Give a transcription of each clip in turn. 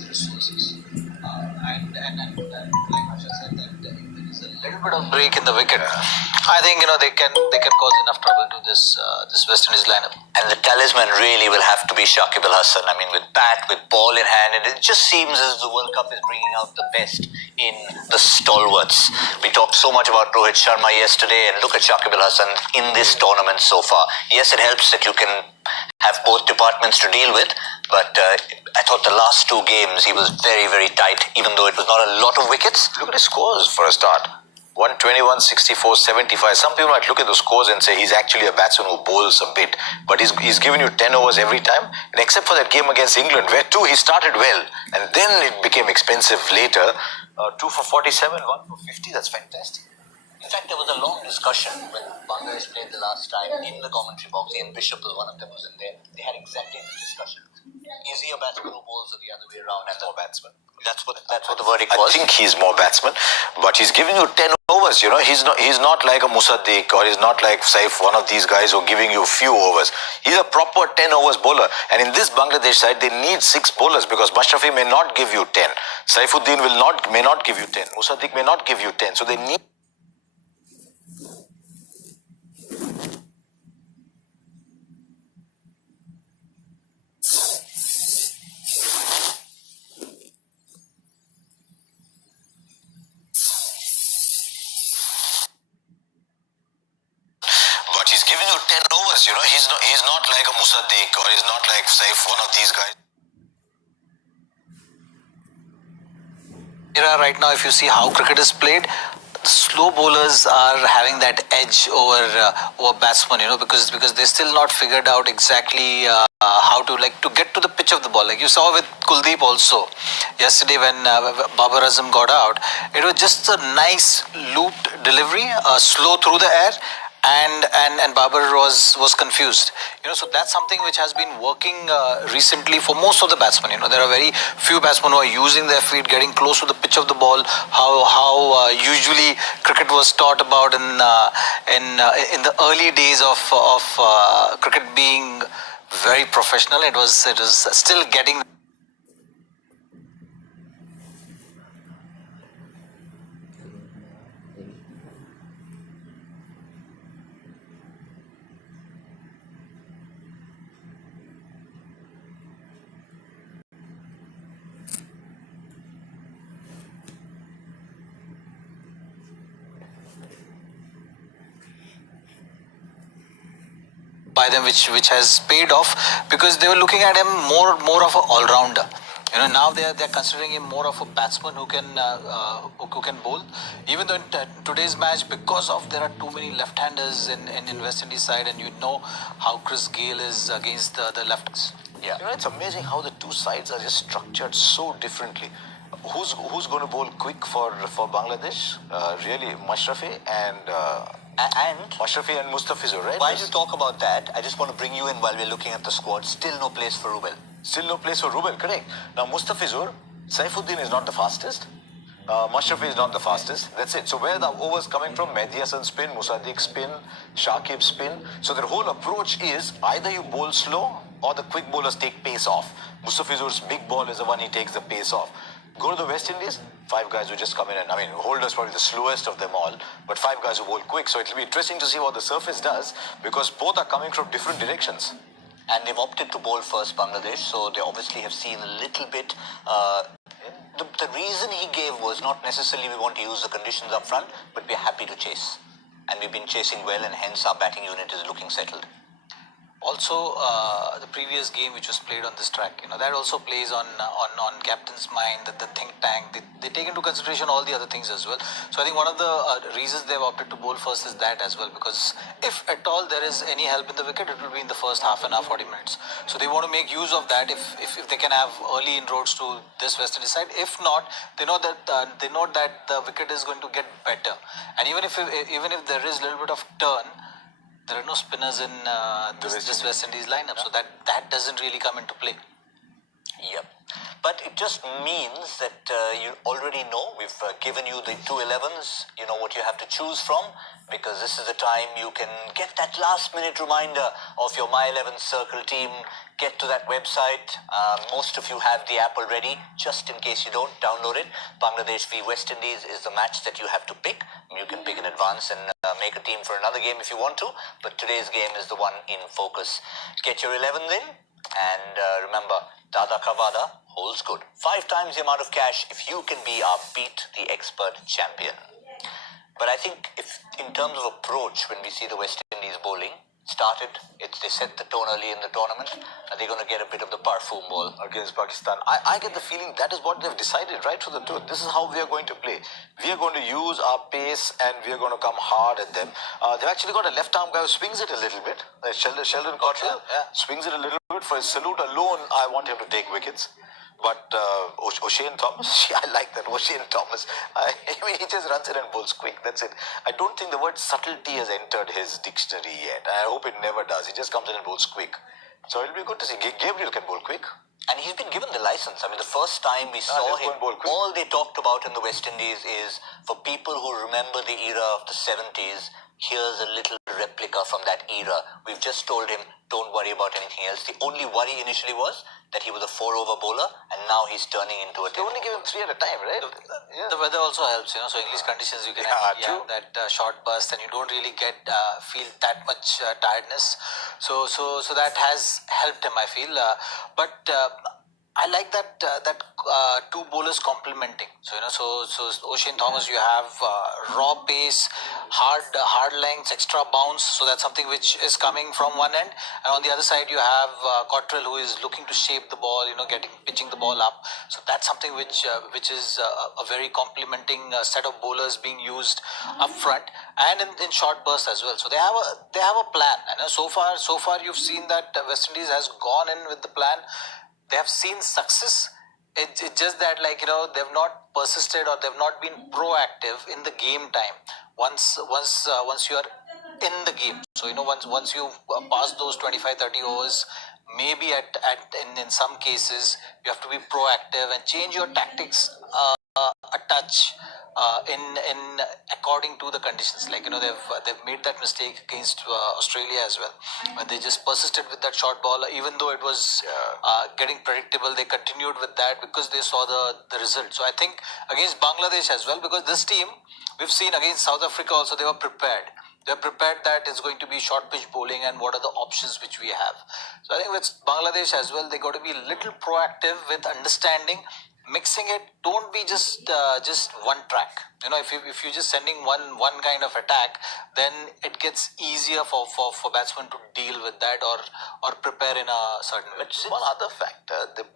its resources. And like Harsha said, that if there is a little bit of break in the wicket, I think they can cause enough trouble to this West Indies lineup. And the talisman really will have to be Shakib Al Hasan. I mean, with bat, with ball in hand, and it just seems as the World Cup is bringing out the best in the stalwarts. We talked so much about Rohit Sharma yesterday, and look at Shakib Al Hasan in this tournament so far. Yes, it helps that you can have both departments to deal with, but I thought the last two games he was very, very tight, even though it was not a lot of wickets. Look at his scores for a start. 121, 64, 75. Some people might look at those scores and say he's actually a batsman who bowls a bit. But he's given you 10 overs every time. And except for that game against England, where too he started well. And then it became expensive later. 2 for 47, 1 for 50. That's fantastic. In fact, there was a long discussion when Bangladesh played the last time in the commentary box. Ian Bishop was one of them, was in there. They had exactly this discussion. Is he a batsman who bowls or the other way around? More batsman. That's what the verdict was. I think he's more batsman, but he's giving you 10 overs. He's not like a Musaddiq, or he's not like Saif, one of these guys who are giving you a few overs. He's a proper 10 overs bowler. And in this Bangladesh side, they need 6 bowlers because Mashrafi may not give you 10. Saifuddin may not give you 10. Musaddiq may not give you 10. So they need. But he's giving you 10 overs, He's not like a Musaddiq, or he's not like Saif, one of these guys. Right now, if you see how cricket is played, the slow bowlers are having that edge over batsmen, because they're still not figured out exactly how to get to the pitch of the ball. Like you saw with Kuldeep also yesterday when Babar Azam got out, it was just a nice looped delivery, slow through the air. And Babar was confused. So that's something which has been working recently for most of the batsmen. There are very few batsmen who are using their feet, getting close to the pitch of the ball. How usually cricket was taught about in the early days of cricket being very professional. It was still getting. By them, which has paid off, because they were looking at him more of an all-rounder. Now they're considering him more of a batsman who can bowl. Even though in today's match, because of there are too many left-handers in West Indies side, and how Chris Gayle is against the lefts. Yeah, it's amazing how the two sides are just structured so differently. Who's going to bowl quick for Bangladesh? Really, Mashrafi and Mashrafi and Mustafizur, right? While you talk about that, I just want to bring you in while we're looking at the squad. Still no place for Rubel. Still no place for Rubel, correct. Now, Mustafizur, Saifuddin is not the fastest. Mashrafi is not the fastest. That's it. So where the overs coming from? Mehdi Hasan spin, Musaddiq spin, Shakib spin. So their whole approach is either you bowl slow or the quick bowlers take pace off. Mustafizur's big ball is the one he takes the pace off. Go to the West Indies, 5 guys who just come in, and Holder's probably the slowest of them all, but 5 guys who bowl quick. So it'll be interesting to see what the surface does, because both are coming from different directions. And they've opted to bowl first, Bangladesh, so they obviously have seen a little bit. The reason he gave was not necessarily we want to use the conditions up front, but we're happy to chase. And we've been chasing well, and hence our batting unit is looking settled. Also, the previous game which was played on this track, that also plays on captain's mind, the think tank. They take into consideration all the other things as well. So I think one of the reasons they've opted to bowl first is that as well, because if at all there is any help in the wicket, it will be in the first half an hour, 40 minutes. So they want to make use of that if they can have early inroads to this West Indies side. If not, they know that the wicket is going to get better. And even if there is a little bit of turn, there are no spinners in this West Indies lineup, so that doesn't really come into play. Yep. But it just means that you already know. We've given you the 2 11s. You know what you have to choose from, because this is the time you can get that last-minute reminder of your My 11 Circle team. Get to that website. Most of you have the app already. Just in case you don't, download it. Bangladesh v West Indies is the match that you have to pick. You can pick in advance and make a team for another game if you want to. But today's game is the one in focus. Get your 11s in. And remember, Dada Kavada holds good. 5 times the amount of cash if you can be our Beat the Expert champion. But I think if in terms of approach, when we see the West Indies bowling started, they set the tone early in the tournament. Are they going to get a bit of the parfum ball against Pakistan? I get the feeling that is what they've decided right from the door. This is how we are going to play. We are going to use our pace and we are going to come hard at them. They've actually got a left-arm guy who swings it a little bit. Sheldon Cottrell swings it a little bit. For his salute alone, I want him to take wickets. But O'Shane Thomas, I like that. O'Shane Thomas, I mean, he just runs it and bowls quick. That's it. I don't think the word subtlety has entered his dictionary yet. I hope it never does. He just comes in and bowls quick. So it'll be good to see. Gabriel can bowl quick. And he's been given the license. I mean, the first time we saw him, all they talked about in the West Indies is, for people who remember the era of the 70s, here's a little replica from that era. We've just told him, don't worry about anything else. The only worry initially was that he was a 4-over bowler, and now he's turning into a... They only give him 3 at a time, right? The weather also helps, you know. So English conditions, you can have that short burst, and you don't really feel that much tiredness. So that has helped him, I feel. But I like that 2 bowlers complementing. So O'Shane Thomas, you have raw pace, hard lengths, extra bounce. So that's something which is coming from one end, and on the other side you have Cottrell, who is looking to shape the ball, pitching the ball up. So that's something which is a very complementing set of bowlers being used up front and in short bursts as well. So they have a plan. And so far you've seen that West Indies has gone in with the plan. They have seen success. It's just that, they've not persisted or they've not been proactive in the game time. Once you are in the game, so once you pass those 25-30 overs, maybe in some cases you have to be proactive and change your tactics a touch in according to the conditions. They've made that mistake against Australia as well, when they just persisted with that short ball, even though it was getting predictable. They continued with that because they saw the result. So I think against Bangladesh as well, because this team, we've seen against South Africa also, they were prepared. They're prepared that it's going to be short pitch bowling and what are the options which we have. So I think with Bangladesh as well, they got to be a little proactive with understanding, mixing it. Don't be just one track. If you're just sending one kind of attack, then it gets easier for batsmen to deal with that or prepare in a certain way. But one other factor,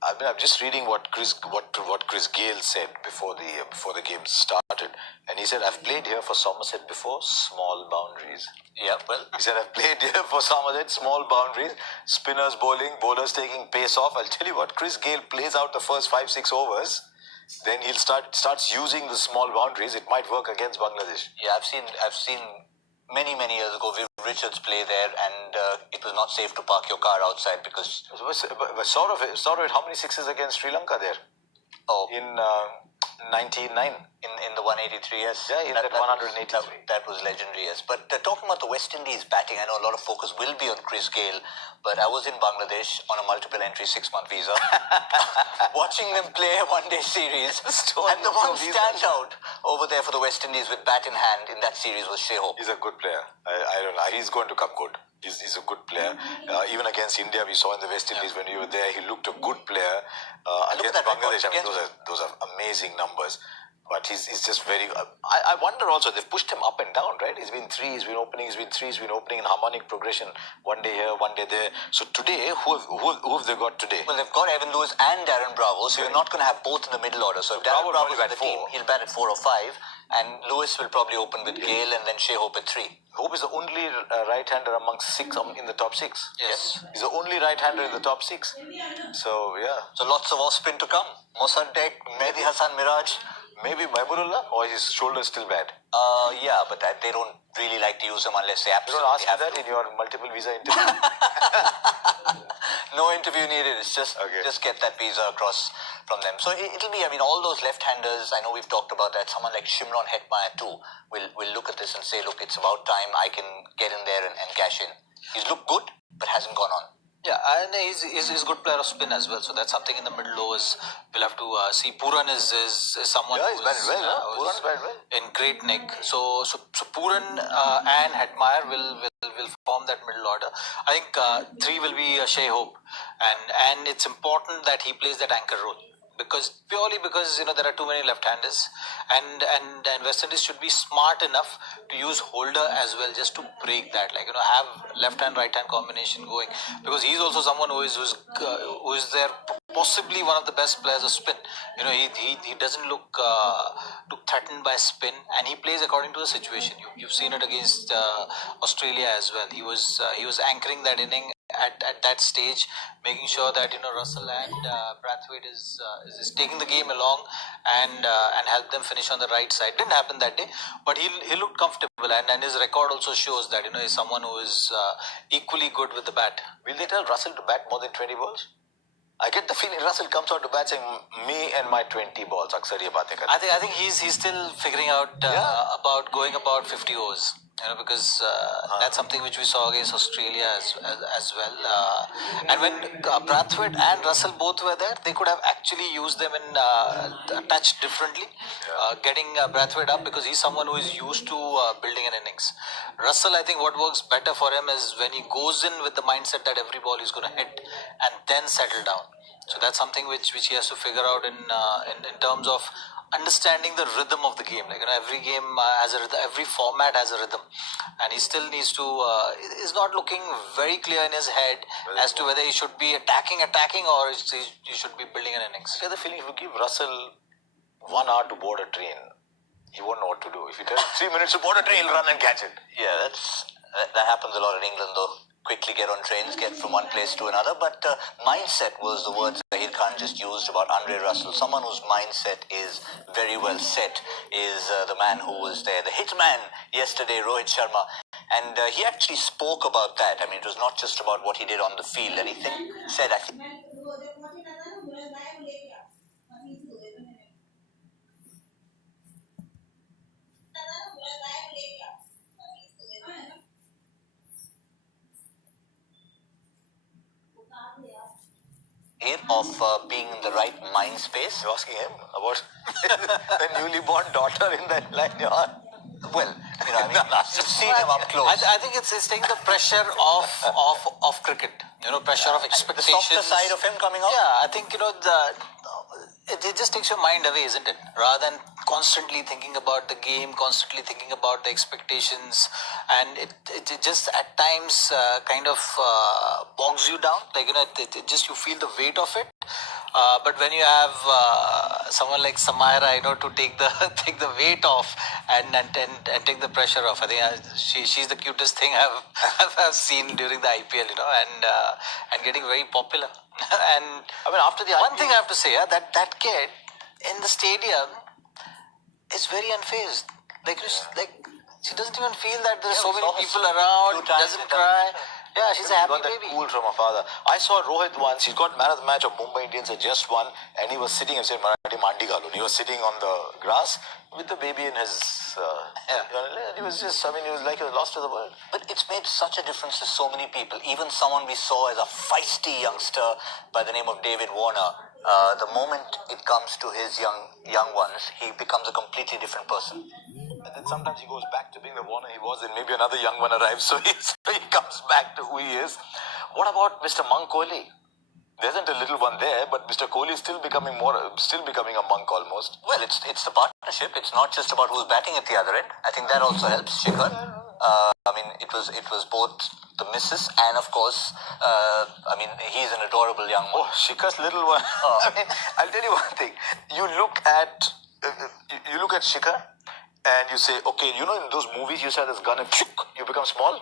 I'm just reading what Chris Gale said before the game started, and he said, "I've played here for Somerset before, small boundaries." Yeah, well, he said, "I've played here for Somerset, small boundaries, spinners bowling, bowlers taking pace off." I'll tell you what, Chris Gale plays out the first 5-6 overs, then he'll starts using the small boundaries. It might work against Bangladesh. Yeah, I've seen many years ago, Viv Richards play there, and it was not safe to park your car outside because... Sort of it. How many sixes against Sri Lanka there? Oh, in 99. In the 183, yes. Yeah, in that 183. That was legendary, yes. But talking about the West Indies batting, I know a lot of focus will be on Chris Gale, but I was in Bangladesh on a multiple entry 6-month visa, watching them play a one-day series, and the one standout over there for the West Indies with bat in hand in that series was Shea Hope. He's a good player. I don't know. He's going to come good. He's a good player. Even against India, we saw in the West Indies when you were there, he looked a good player. Against Bangladesh, I mean, those are amazing numbers. But he's just very... I wonder also, they've pushed him up and down, right? He's been 3, he's been opening, he's been 3, he's been opening in harmonic progression. One day here, one day there. So today, who have they got today? Well, they've got Evan Lewis and Darren Bravo, so you're not going to have both in the middle order. So if Darren Bravo's in the team, he'll bat at 4 or 5, and Lewis will probably open with Gale and then Shea Hope at 3. Hope is the only right-hander amongst 6 in the top 6. Yes. He's the only right-hander in the top 6. So, yeah. So lots of off spin to come. Mossadegh, Mehdi Hassan Miraj, Maybe Mahmudullah, or his shoulder is still bad. Yeah, but they don't really like to use him unless they You absolutely don't ask me have that to. in your multiple visa interview. No interview needed. It's just Okay. just get that visa across from them. So it'll be. I mean, all those left-handers. I know we've talked about that. Someone like Shimron Hetmeyer too will look at this and say, look, it's about time I can get in there and cash in. He's looked good, but hasn't gone on. Yeah, and he's a good player of spin as well. So that's something in the middle overs we'll have to see. Puran is someone Yeah, he's who's, batted well, huh? who's Puran's batted well. in great nick. So Puran and Hetmeyer will form that middle order. I think three will be Shea Hope, and it's important that he plays that anchor role. Purely because there are too many left-handers, and West Indies should be smart enough to use Holder as well, just to break that, have left-hand right-hand combination going, because he's also someone who is there, possibly one of the best players of spin. He doesn't look threatened by spin, and he plays according to the situation. You've seen it against Australia as well. He was anchoring that inning at that stage, making sure that Russell and Brathwaite is taking the game along and help them finish on the right side. Didn't happen that day, but he looked comfortable, and his record also shows that he's someone who is equally good with the bat. Will they tell Russell to bat more than 20 balls? I get the feeling Russell comes out to bat saying, me and my 20 balls. Aksar ye baatein karte. I think he's still figuring out about going about 50 overs. Because that's something which we saw against Australia as well. And when Brathwaite and Russell both were there, they could have actually used them in touch differently, getting Brathwaite up, because he's someone who is used to building an innings. Russell, I think what works better for him is when he goes in with the mindset that every ball is going to hit and then settle down. So that's something which he has to figure out in terms of understanding the rhythm of the game. Every game has a rhythm, every format has a rhythm, and he still needs to is not looking very clear in his head as to whether he should be attacking or he should be building an innings. I get the feeling if you give Russell 1 hour to board a train, he won't know what to do. If you tell him 3 minutes to board a train, he'll run and catch it. Yeah, that happens a lot in England though. Quickly get on trains, get from one place to another. But mindset was the words Zahir Khan just used about Andre Russell. Someone whose mindset is very well set is the man who was there, the hitman yesterday, Rohit Sharma. And he actually spoke about that. I mean, it was not just about what he did on the field. And he said, I think, of being in the right mind space. You're asking him about the newly born daughter in that line. Well, I mean, you've seen him up close. I think it's taking the pressure of cricket. Pressure of The expectations. softer side of him coming out. Yeah, I think it just takes your mind away, isn't it? Rather than constantly thinking about the game, constantly thinking about the expectations, and it just at times kind of bogs you down. It just you feel the weight of it. But when you have someone like Samaira, to take the weight off and take the pressure off, I think she's the cutest thing I've seen during the IPL, and getting very popular. And I mean, after the one IPL, thing I have to say, that kid in the stadium is very unfazed. She doesn't even feel that there's so many people around. Doesn't cry. Yeah, she's a happy got that baby. cool from her father. I saw Rohit once. He got man of the match of Mumbai Indians at just won, and he was sitting and said Marathi Mandi Galun. He was sitting on the grass with the baby in his. He was just. I mean, he was like he was lost to the world. But it's made such a difference to so many people. Even someone we saw as a feisty youngster by the name of David Warner. The moment it comes to his young ones, he becomes a completely different person. And then sometimes he goes back to being the Warner he was, and maybe another young one arrives, so he comes back to who he is. What about Mr. Monk Kohli? There isn't a little one there, but Mr. Kohli is still becoming a monk almost. Well, it's the partnership. It's not just about who's batting at the other end. I think that also helps Shikhar. I mean, it was both the missus and of course, I mean, he's an adorable young man. Oh, Shikhar's little one. I mean, I'll tell you one thing. You look at Shikhar, and you say, okay, in those movies you saw this gun and you become small,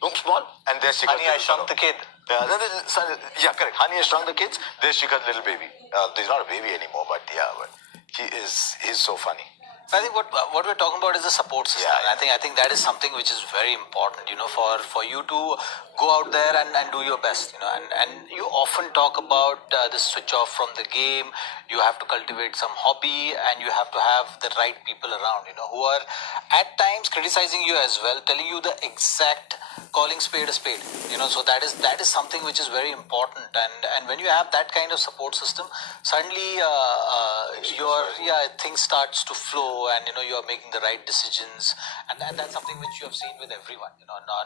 look small, and there's Shikhar's Honey, I Shrunk the Kid. Yeah, correct. Honey, I Shrunk the Kids. There's Shikhar's little baby. He's not a baby anymore, but He's so funny. I think what we're talking about is the support system. Yeah. I think that is something which is very important, for you to go out there and do your best, and you often talk about the switch off from the game. You have to cultivate some hobby, and you have to have the right people around, who are at times criticizing you as well, telling you the exact calling spade a spade, so that is something which is very important, and when you have that kind of support system, suddenly things starts to flow, and you are making the right decisions, and that's something which you have seen with everyone,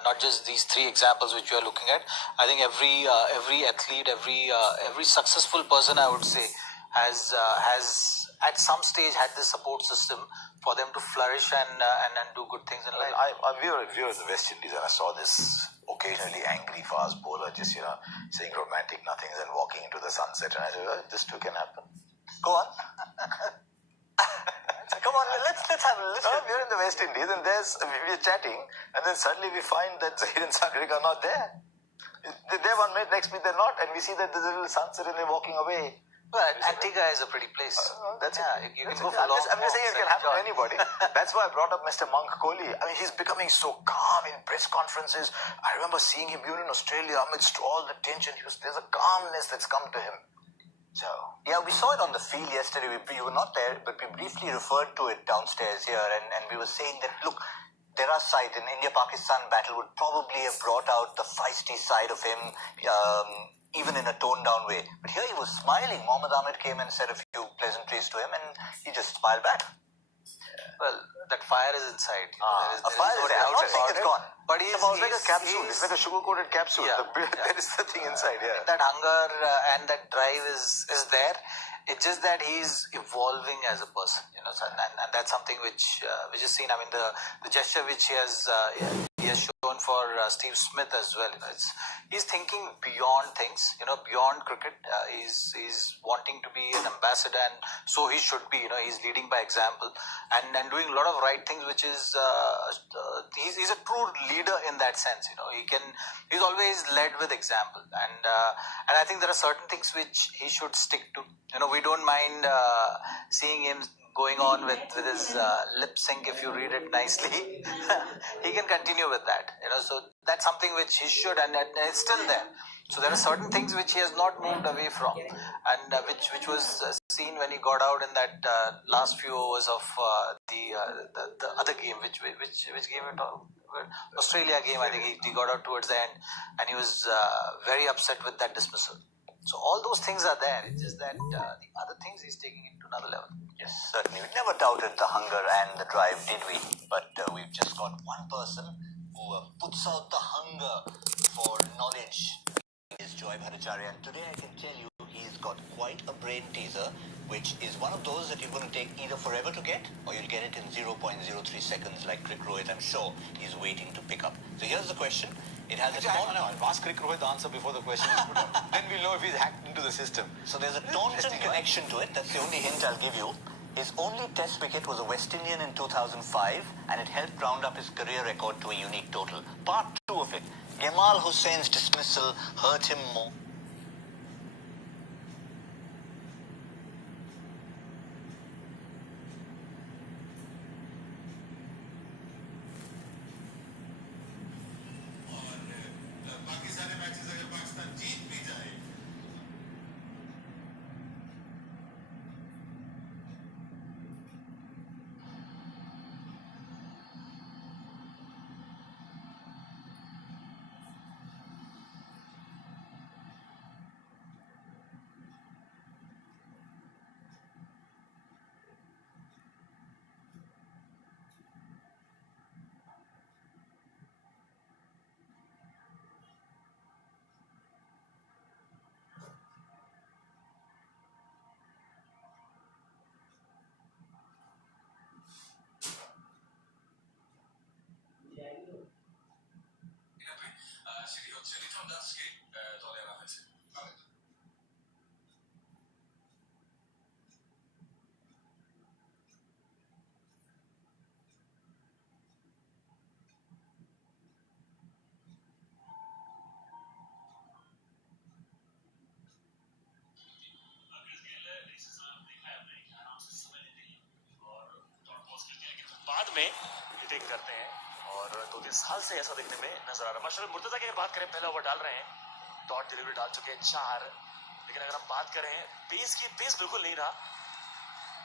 not just these three examples which you are looking at. I think every athlete, every successful person, I would say, has at some stage had this support system for them to flourish and do good things in life. We were in the West Indies, and I saw this occasionally angry fast bowler just saying romantic nothings and walking into the sunset, and I said, this too can happen. Go on. Come on, let's have a listen. We're in the West Indies, and we're chatting, and then suddenly we find that Zaid and Sakrik are not there. They're 1 minute, next minute they're not, and we see that there's a little sunset and they're walking away. Well, Antigua is a pretty place. That's it. You can go for I'm long just saying it can walks happen to and anybody. That's why I brought up Mr. Monk Kohli. I mean, he's becoming so calm in press conferences. I remember seeing him in Australia amidst all the tension. There's a calmness that's come to him. So yeah, we saw it on the field yesterday. You were not there, but we briefly referred to it downstairs here, and we were saying that, look, there are sides. An India-Pakistan battle would probably have brought out the feisty side of him, even in a toned-down way. But here he was smiling. Mohammad Ahmed came and said a few pleasantries to him, and he just smiled back. Well, that fire is inside. A fire is there. I'm not saying it's gone. But it's like a capsule. It's like a sugar-coated capsule. Yeah, There is the thing inside. Yeah. That hunger and that drive is there. It's just that he's evolving as a person, and that's something which is seen. I mean, the gesture which he has shown for Steve Smith as well. He's thinking beyond things, beyond cricket. He's wanting to be an ambassador, and so he should be. He's leading by example and doing a lot of right things, which is he's a true leader in that sense. He's always led with example, and I think there are certain things which he should stick to. We don't mind seeing him going on with his lip sync, if you read it nicely. He can continue with that, so that's something which he should, and it's still there. So there are certain things which he has not moved away from, and which was seen when he got out in that last few overs of the other game, which game it all? Australia game. I think he got out towards the end, and he was very upset with that dismissal. So all those things are there. It's just that the other things he's taking it to another level. Yes, certainly. We never doubted the hunger and the drive, did we? But we've just got one person who puts out the hunger for knowledge. Is Joy Bhattacharya, and today I can tell you he's got quite a brain teaser, which is one of those that you're going to take either forever to get, or you'll get it in 0.03 seconds like Crick Rohit. I'm sure he's waiting to pick up. So here's the question. It has a taunt. I'll ask Crick Rohit the answer before the question is put out. Then we'll know if he's hacked into the system. So there's a Taunton connection to it. That's the only hint I'll give you. His only test wicket was a West Indian in 2005, and it helped round up his career record to a unique total. Part 2 of it. Jamal Hussein's dismissal hurt him more. में hitting करते हैं और 2-3 साल से ऐसा देखने में नजर आ रहा है। माशाल्लाह मुर्तजा की बात करें, पहला ओवर डाल रहे हैं, डॉट डिलीवरी डाल चुके हैं 4, लेकिन अगर हम बात करें पेस की, पेस बिल्कुल नहीं रहा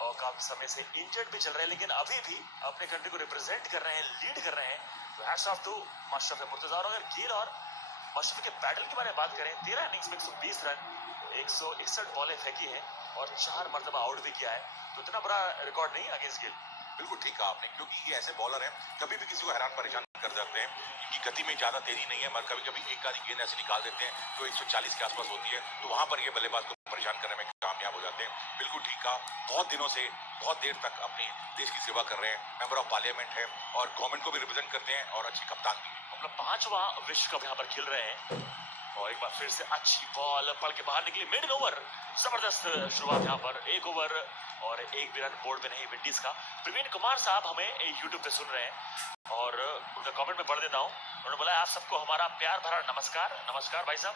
और काफी समय से इंजर्ड भी चल रहे हैं, लेकिन अभी भी अपने कंट्री को रिप्रेजेंट कर रहे हैं, लीड कर रहे हैं। तो हैट्स ऑफ टू माशरफ मुर्तजा। और अगर गेल और माशरफ के बैटल के बारे में बात करें, 13 इनिंग्स में 120 रन, 161 बॉलें फेंकी है और 4 मरतबा आउट भी किया है, तो इतना बड़ा रिकॉर्ड नहीं अगेंस्ट गेल। बिल्कुल ठीक कहा आपने, क्योंकि ये ऐसे बॉलर हैं कभी भी किसी को हैरान परेशान कर सकते हैं। इनकी गति में ज्यादा तेजी नहीं है, मगर कभी कभी एक आधी गेंद ऐसे निकाल देते हैं जो 140 के आसपास होती है, तो वहां पर ये बल्लेबाज को परेशान करने में कामयाब हो जाते हैं। बिल्कुल ठीक कहा, बहुत दिनों से बहुत देर तक अपने देश की सेवा कर रहे हैं, मेंबर ऑफ पार्लियामेंट है और गवर्नमेंट को भी रिप्रेजेंट करते हैं और अच्छे कप्तान भी हैं। अपना 5वां विश्व कप यहाँ पर खेल रहे हैं और एक बार फिर से अच्छी बॉल पड़ के बाहर निकली मिडिल ओवर। जबरदस्त शुरुआत यहाँ पर, 1 ओवर और 1 भी रन बोर्ड पे नहीं विंडीज का। प्रवीण कुमार साहब हमें यूट्यूब पे सुन रहे हैं और उनका कमेंट में पढ़ देता हूँ। उन्होंने बोला आप सबको हमारा प्यार भरा नमस्कार। नमस्कार भाई साहब,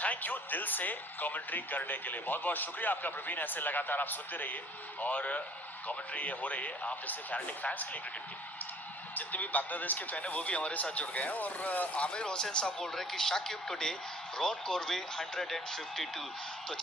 थैंक यू दिल से कमेंट्री करने के लिए, बहुत बहुत शुक्रिया आपका प्रवीण। ऐसे लगातार आप सुनते रहिए और कमेंट्री ये हो रही है आप जैसे फैनेटिक फैंस के लिए क्रिकेट के। जितने भी बांग्लादेश के फैन है वो भी हमारे साथ जुड़ गए हैं और आमिर हुसैन साहब बोल रहे हैं कि शाकिब टुडे रॉन कोरवे 152। तो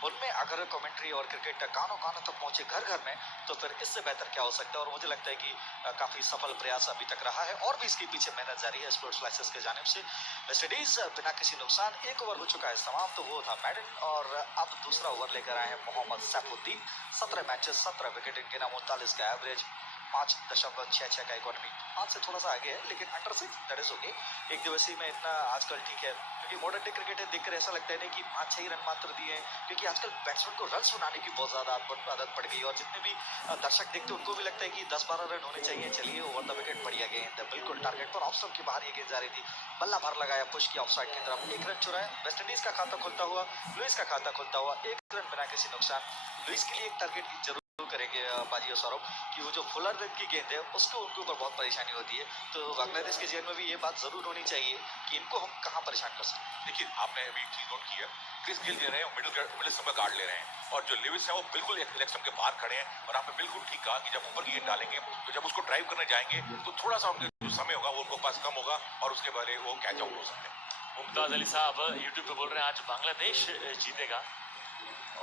उनमें अगर कमेंट्री और क्रिकेट कानों कानों तक पहुंचे घर घर में, तो फिर इससे बेहतर क्या हो सकता है। और मुझे लगता है कि काफी सफल प्रयास अभी तक रहा है और भी इसके पीछे मेहनत जारी है स्पोर्ट्स लाइसेंस की जानिब से। वेस्टइंडीज बिना किसी नुकसान, 1 ओवर हो चुका है तमाम, तो वो था मैडन और अब दूसरा ओवर लेकर आए हैं मोहम्मद सैफुद्दीन। 17 मैचेस 17 विकेट, इनके नाम 39 का एवरेज, 5.66 का इकोनॉमी, 5 से थोड़ा सा आगे है लेकिन अंडर 6 दैट इज ओके। एक दिवसीय में इतना आजकल ठीक है, क्योंकि मॉडर्न डे क्रिकेट देखकर ऐसा लगता है नहीं कि 5-6 रन मात्र दिए हैं, क्योंकि आजकल बैट्समैन को रन बनाने की बहुत ज्यादा आदत पड़ गई और जितने भी दर्शक देखते हैं उनको भी लगता है कि 10-12 रन होने चाहिए। चलिए ओवर द विकेट बढ़िया गेंद, बिल्कुल टारगेट पर, ऑफ स्टंप के बाहर ये गेंद जा रही थी, बल्ला भर लगाया, पुश किया ऑफसाइड की तरफ, 1 रन चुराया। वेस्टइंडीज का खाता खुलता हुआ, लुइस का खाता खुलता हुआ, 1 रन बिना किसी नुकसान। लुइस के लिए एक टारगेट की जरूर करेंगे बाजी और सौरभ कि वो जो फुलर रन की गेंद है उसको उनके ऊपर बहुत परेशानी होती है, तो बांग्लादेश के जेल में भी ये बात जरूर होनी चाहिए कि इनको हम कहाँ परेशान कर सकते हैं। देखिए, आपने अभी एक चीज नोट की है, क्रिस गेल ले रहे हैं, मिडिल स्टंप का गार्ड ले रहे हैं और जो लिविस है वो बिल्कुल लेग स्टंप के बाहर खड़े हैं। और आपने बिल्कुल ठीक कहा कि जब ऊपर की गेंद डालेंगे तो जब उसको ड्राइव करने जाएंगे तो थोड़ा सा उनका जो समय होगा वो उनके पास कम होगा और उसके पहले वो कैच आउट हो सकते हैं। मुमताज अली साहब यूट्यूब पे बोल रहे हैं आज बांग्लादेश जीतेगा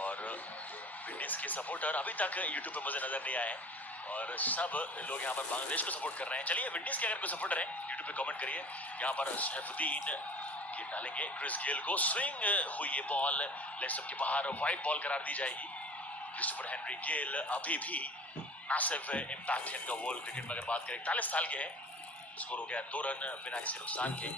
और विंडीज के सपोर्टर अभी तक यूट्यूब पे मुझे नजर नहीं आए और सब लोग यहाँ पर बांग्लादेश को सपोर्ट कर रहे हैं। चलिए विंडीज के अगर कोई सपोर्टर है यूट्यूब पे कमेंट करिए। यहाँ पर सैफुद्दीन ये डालेंगे क्रिस गेल को, स्विंग हुई ये बॉल लेग स्टंप के बाहर, वाइड बॉल करार दी जाएगी। क्रिस्टोफर हेनरी गेल अभी भी मैसिव इंपैक्ट है इनका वर्ल्ड क्रिकेट में। अगर बात करें 41 साल के हैं, स्कोर हो गया 2 रन बिना किसी नुकसान के।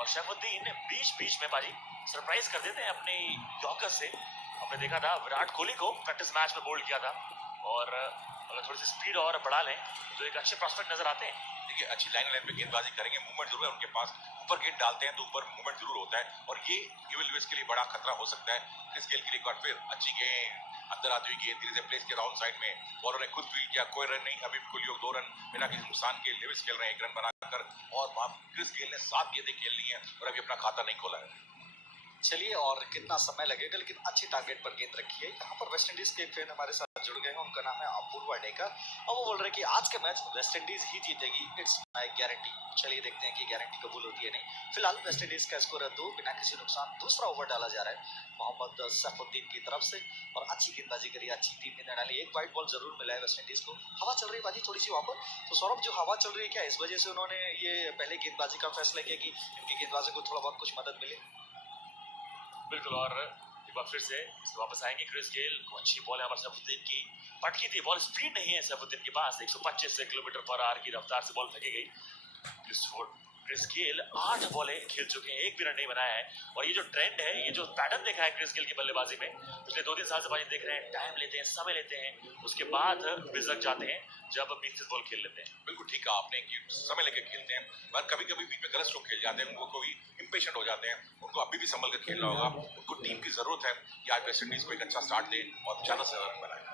और सैफुद्दीन बीच बीच में बाजी सरप्राइज कर देते हैं अपने यॉर्कर से। हमने देखा था विराट कोहली को प्रैक्टिस मैच में बोल्ड किया था और अगर थोड़ी सी स्पीड और बढ़ा लें तो एक अच्छे प्रॉस्पेक्ट नजर आते हैं। देखिए, अच्छी लाइन पे गेंदबाजी करेंगे, मूवमेंट जरूर है उनके पास, ऊपर गेंद डालते हैं तो ऊपर मूवमेंट जरूर होता है और ये केवल लुइस के लिए बड़ा खतरा हो सकता है। क्रिस गेल के लिए एक बार फिर अच्छी गेंद, अंदर आती हुई गेंद धीरे से प्लेस किया राउंड साइड में, बॉलर ने खुद फील्ड किया, कोई रन नहीं, अभी कुल योग 2 रन बिना किसी नुकसान के। लिविस खेल रहे हैं 1 रन बनाकर और वहां क्रिस गेल ने 7 गेंदें खेल ली हैं और अभी अपना खाता नहीं खोला है। चलिए, और कितना समय लगेगा, लेकिन अच्छी टारगेट पर गेंद रखी है। यहाँ पर वेस्टइंडीज के एक फैन हमारे साथ जुड़ गए हैं, उनका नाम है अपूर्वा डेका और वो बोल रहे हैं कि आज के मैच वेस्टइंडीज ही जीतेगी, इट्स माय गारंटी। चलिए देखते हैं कि गारंटी कबूल होती है नहीं। फिलहाल वेस्टइंडीज का स्कोर है 2 बिना किसी नुकसान। दूसरा ओवर डाला जा रहा है मोहम्मद सैफुद्दीन की तरफ से और अच्छी गेंदबाजी करी, अच्छी टीम गेंद डाली। एक वाइड बॉल जरूर मिला है वेस्टइंडीज को। हवा चल रही है बाजी थोड़ी सी वहां पर, तो सौरभ जो हवा चल रही है क्या इस वजह से उन्होंने ये पहले गेंदबाजी का फैसला किया कि इनकी गेंदबाजी को थोड़ा बहुत कुछ मदद मिले? बिल्कुल, और एक बार फिर से वापस आएंगे क्रिस गेल को। अच्छी बॉल यहाँ पर सैफुद्दीन की पटकी थी, बॉल स्पीड नहीं है सैफुद्दीन के पास, 125 किलोमीटर पर आवर की रफ्तार से बॉल फेंकी गई। क्रिस गेल 8 बॉलें खेल चुके हैं, एक भी रन नहीं बनाया है। और ये जो ट्रेंड है, ये जो पैटर्न देखा है क्रिस गेल की बल्लेबाजी में पिछले 2-3 साल से बाजी देख रहे हैं, टाइम लेते हैं, समय लेते हैं, उसके बाद बिजक जाते हैं जब 20 बॉल खेल लेते हैं। बिल्कुल ठीक कहा आपने कि समय लेके खेलते हैं, पर कभी कभी बीच में गलत स्ट्रोक खेल जाते हैं, उनको कोई इम्पेशेंट हो जाते हैं, उनको अभी भी संभल कर खेलना होगा। उनको टीम की जरूरत है कि आज वेस्ट इंडीज को एक अच्छा स्टार्ट दे और ज्यादा से ज्यादा रन बनाए।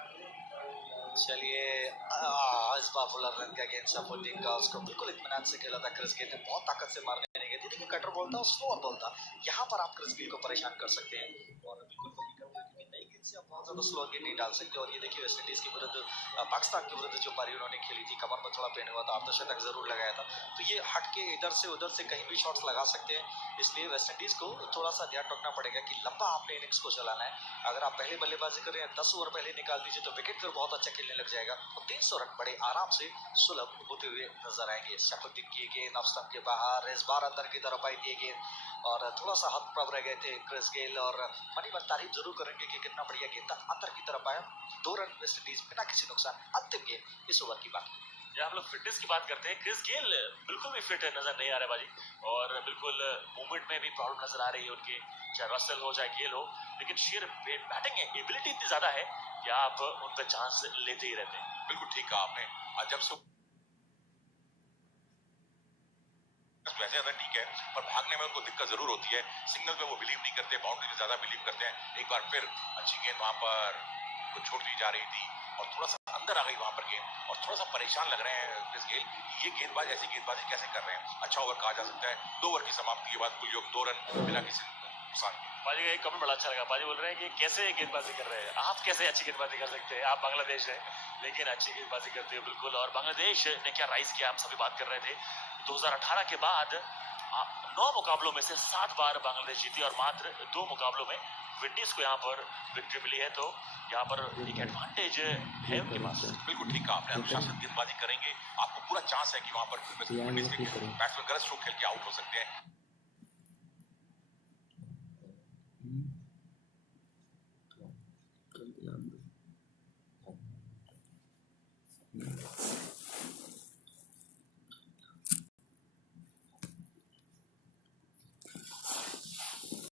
चलिए इस बार फुलर रन का गेंद सपोर्टिंग का उसको बिल्कुल इत्मीनान से खेला था क्रिस गेल ने, बहुत ताकत से मारने नहीं गए थे। देखिए कटर बॉल था और स्लोअर बॉल था, यहाँ पर आप क्रिस गेल को परेशान कर सकते हैं और बिल्कुल वही करते हैं क्योंकि नई गेंद से आप बहुत ज्यादा स्लोअर गेंद नहीं डाल सकते। और ये देखिए वेस्ट इंडीज के विरुद्ध पाकिस्तान के विरुद्ध जो पारी उन्होंने खेली थी, कमर में थोड़ा पेन हुआ था, अर्धशतक जरूर लगाया था, तो ये हट के इधर से उधर से कहीं भी शॉट्स लगा सकते हैं। इसलिए वेस्ट इंडीज को थोड़ा सा ध्यान रखना पड़ेगा कि लंबा आपने इनिंग्स को चलाना है। अगर आप पहले बल्लेबाजी कर रहे हैं 10 ओवर पहले निकाल दीजिए तो विकेट फिर बहुत अच्छा खेलने लग जाएगा और 300 रन बड़े आराम से सुलभ होते हुए नजर आएंगे। शफुद्दीन की गेंद ऑफ स्टंप के बाहर, इस बार अंदर की तरफ आई थी गेंद और थोड़ा सा हतप्रभ रह गए थे क्रिस गेल और मनी मन तारीफ जरूर करेंगे कि कितना बढ़िया गेंद था, अंदर की तरफ आया, 2 रन वेस्ट इंडीज बिना किसी नुकसान। अंतिम गेंद इस ओवर की बात। जब हम लोग फिटनेस की बात करते हैं, क्रिस गेल बिल्कुल भी फिट नजर नहीं आ रहा बाजी और बिल्कुल मूवमेंट में भी प्रॉब्लम नजर आ रही है उनकी, चाहे रसल हो चाहे गेल हो, लेकिन शेयर बैटिंग एबिलिटी इतनी ज्यादा है कि आप उन पर चांस लेते ही रहते हैं। बिल्कुल ठीक कहा आपने। आज जब से वैसे ज्यादा ठीक है, पर भागने में उनको दिक्कत जरूर होती है। सिग्नल पे वो बिलीव नहीं करते, बाउंड्री में ज्यादा बिलीव करते हैं। एक बार फिर अच्छी गेंद वहां पर को छोड़ दी जा रही थी और थोड़ा सा अंदर आ गई वहां पर गेंद और थोड़ा सा परेशान लग रहे हैं क्रिस गेल। ये गेंदबाज ऐसी गेंदबाजी कैसे कर रहे हैं? अच्छा ओवर कहा जा सकता है। 2 ओवर की समाप्ति के बाद कुल योग 2 रन बिना किसी नुकसान के। बाजी का एक कमेंट बड़ा अच्छा लगा, बाजी बोल रहे हैं कि कैसे गेंदबाजी कर रहे हैं आप, कैसे अच्छी गेंदबाजी कर सकते हैं आप, बांग्लादेश है लेकिन अच्छी गेंदबाजी करते हो बिल्कुल। और बांग्लादेश ने क्या राइज किया, हम सभी बात कर रहे थे 2018 के बाद 9 मुकाबलों में से 7 बार बांग्लादेश जीती और मात्र 2 मुकाबलों में विंडीज को यहाँ पर विक्ट्री मिली है, तो यहाँ पर एक एडवांटेज है उनके पास। बिल्कुल ठीक कहा आपने, अनुशासित गेंदबाजी करेंगे, आपको पूरा चांस है कि वहां पर बैट्समैन गलत स्ट्रोक खेल के आउट हो सकते हैं।